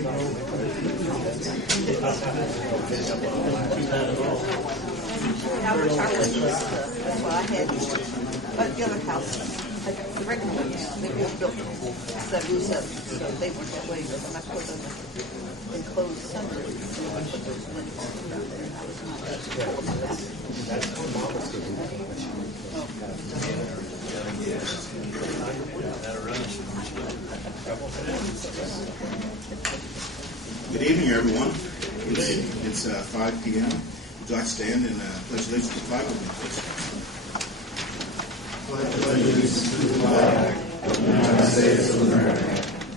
I wish I was that's what I had. But the other house, the regular ones, they were built in 77, so they weren't that way. But when I put them in enclosed center, I put those windows out there, and I was not full of that. Good evening, everyone. It's 5 p.m. Would you like to stand and pledge allegiance to the flag with me, please? Pledge allegiance to the flag of the United States of America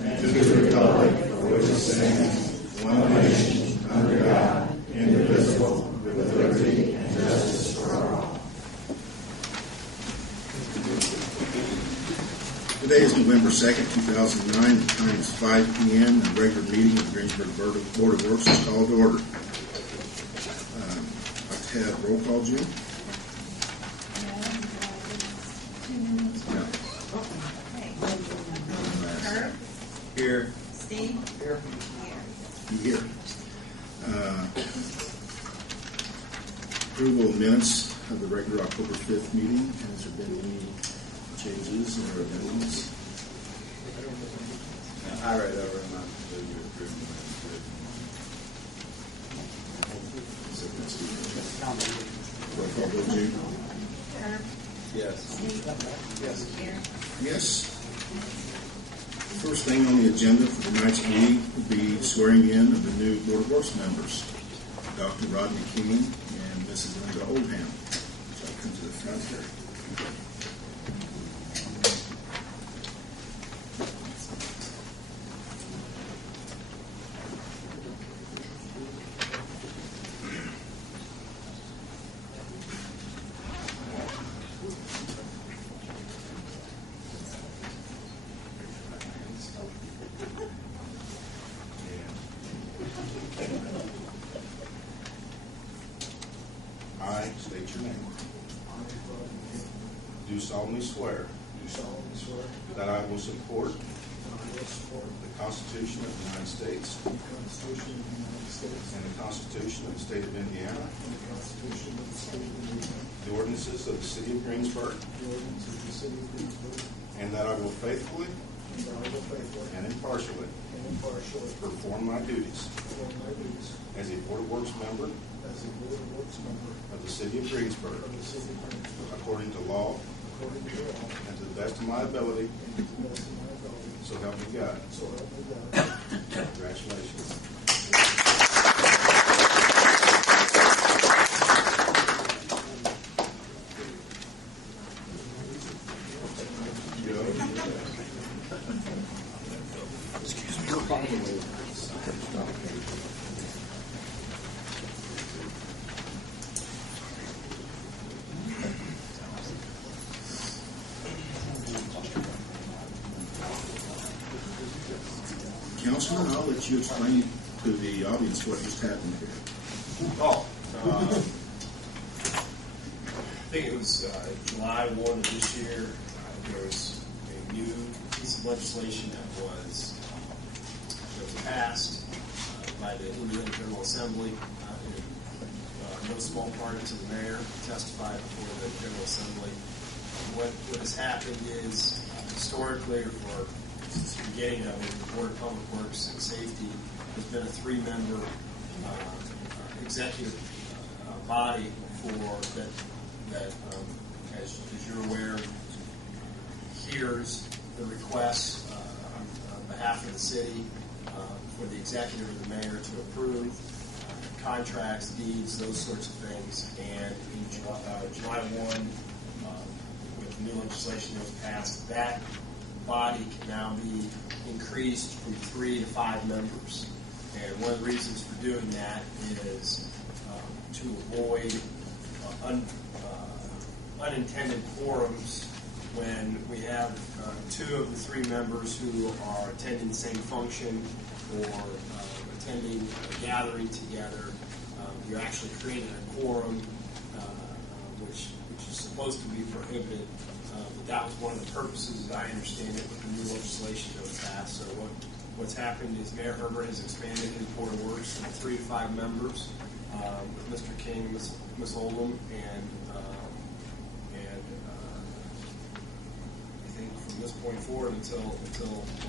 and to the republic for which it stands, one nation, under God, indivisible, with liberty and justice for all. Today is November 2nd, 2009. The time is 5 p.m. and the regular meeting of the Greensburg Board of Works is called to order. I'd like to have roll call, Jim. Herb? Here. Steve? Here. Here. Approval of minutes of the regular October 5th meeting. Has there been any changes or amendments? I read over and I'm going to approve Roll call vote, June. Herb? Yes. Steve? Yes. Here? Yes. First thing on the agenda for tonight's meeting will be swearing in of the new Board of Works members, Dr. Rodney King and Mrs. Linda Oldham. So I'll come to the front here. I state your name. Do solemnly swear that I will support the Constitution of the United States and the Constitution of the State of Indiana, the ordinances of the City of Greensburg, and that I will faithfully and impartially perform my duties as a Board of Works member of the City of Greensburg, according to law and to the best of my ability, so help me God. Congratulations. Councilman, I'll let you explain to the audience what just happened here. I think it was July 1 of this year. There was a new piece of legislation that was passed by the Indiana General Assembly. In no small part to the mayor testified before the General Assembly. What has happened is historically, for the beginning of it, the Board of Public Works and Safety has been a three-member executive body that as you're aware, hears the requests on behalf of the city for the executive or the mayor to approve contracts, deeds, those sorts of things. And in July 1, with new legislation that was passed, that body can now be increased from 3 to 5 members. And one of the reasons for doing that is to avoid unintended quorums when we have 2 of the 3 members who are attending the same function or attending a gathering together. You're actually creating a quorum, which is supposed to be prohibited. But that was one of the purposes, as I understand it, with the new legislation that was passed. So What's happened is Mayor Herbert has expanded his Board of Works from 3 to 5 members, with Mr. King, Ms. Oldham, and I think from this point forward until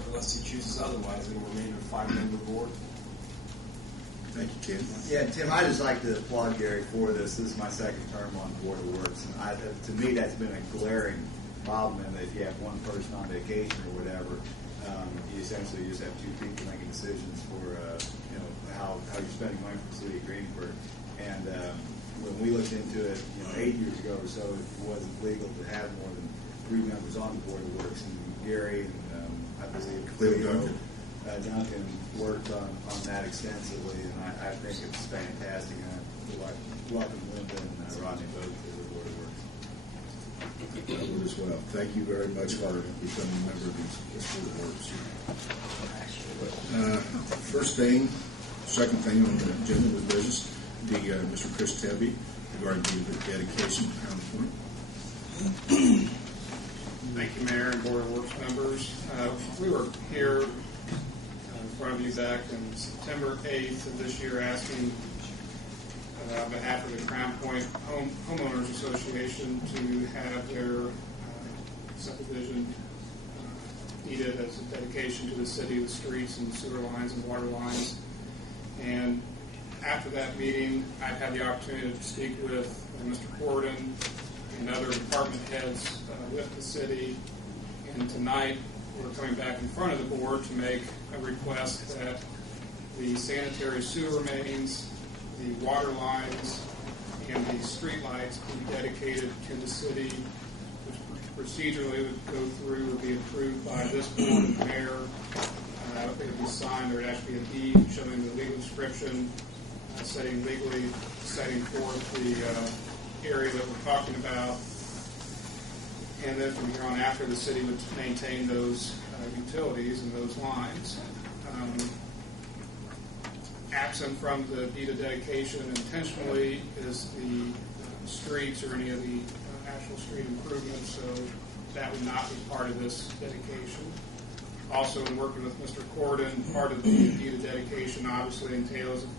unless he chooses otherwise, it will remain a 5-member board. Thank you, Tim. Yeah, Tim, I just like to applaud Gary for this. This is my second term on Board of Works, and to me that's been a glaring problem. And if you have one person on vacation or whatever, you essentially just have 2 people making decisions for how you're spending money for the city of Greensburg. And when we looked into it, 8 years ago or so, it wasn't legal to have more than 3 members on the Board of Works. And Gary and I believe Duncan worked on that extensively, and I think it's fantastic. And I welcome Linda and Rodney both to the Board of Works. I would as well. Thank you very much for becoming a member of this Board of Works. Second thing on the agenda was business. Mr. Chris Tebby regarding the dedication of Crown Point. Thank you, Mayor and Board of Works members. We were here in front of you back on September 8th of this year asking on behalf of the Crown Point Homeowners Association to have their subdivision needed as a dedication to the city, the streets and sewer lines and water lines. And after that meeting, I've had the opportunity to speak with Mr. Corden and other department heads with the city. And tonight, we're coming back in front of the board to make a request that the sanitary sewer mains, the water lines, and the street lights be dedicated to the city, which procedurally would go through, would be approved by this board and the mayor. It would be signed. There would actually be a deed showing the legal description, setting forth the area that we're talking about. And then from here on after, the city would maintain those utilities and those lines. Absent from the deed of dedication intentionally is the streets or any of the actual street improvements, so that would not be part of this dedication. Also, in working with Mr. Corden, part of the deed of dedication obviously entails if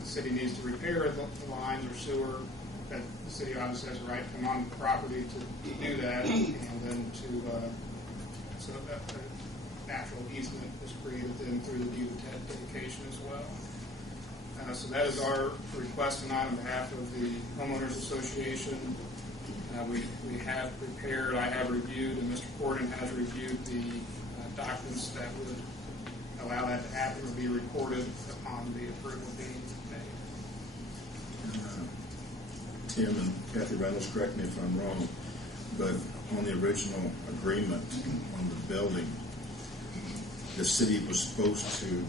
the city needs to repair the lines or sewer, that the city obviously has a right to come on the property to do that, and then so that natural easement is created then through the deed of dedication as well. So that is our request tonight on behalf of the Homeowners Association. We have prepared, I have reviewed, and Mr. Corden has reviewed the documents that would allow that to happen or be recorded upon the approval being made. Tim and Kathy Reynolds, correct me if I'm wrong, but on the original agreement on the building, the city was supposed to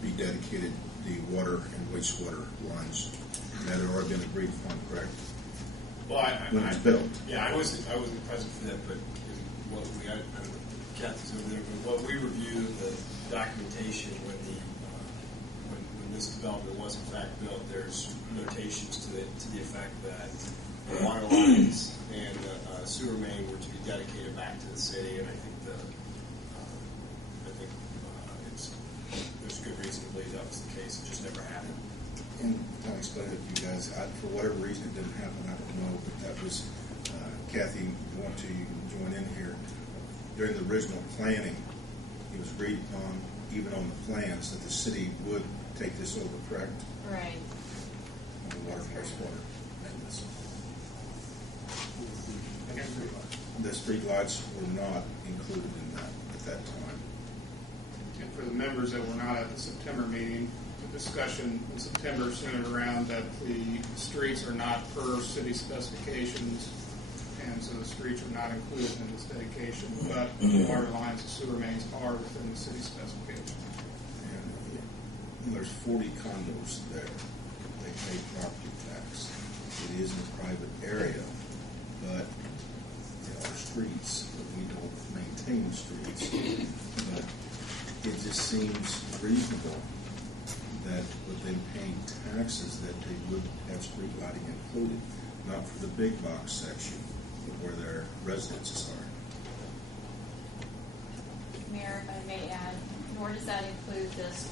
be dedicated the water and wastewater lines. That had already been agreed upon, correct? Well, when it was built. Yeah, I wasn't present for that, but what we got, Kathy's over there. But what we reviewed the documentation when this development was in fact built. There's notations to the effect that the water lines and the sewer main were to be dedicated back to the city, and I think there's good reason to believe that was the case. It just never happened. And I'll explain it to you guys. For whatever reason, it didn't happen. I don't know, but that was Kathy. If you want to, you can join in here. During the original planning, it was agreed upon, even on the plans, that the city would take this over, correct? Right. On the water, wastewater, and this. The street lights were not included in that at that time. And for the members that were not at the September meeting, the discussion in September centered around that the streets are not per city specifications, and so the streets are not included in this dedication, but the water lines and sewer mains are within the city specification. And there's 40 condos there. They pay property tax. It is in a private area, but there are streets, but we don't maintain streets. But it just seems reasonable that with them paying taxes that they would have street lighting included, not for the big box section, but where their residences are. Mayor, if I may add, nor does that include this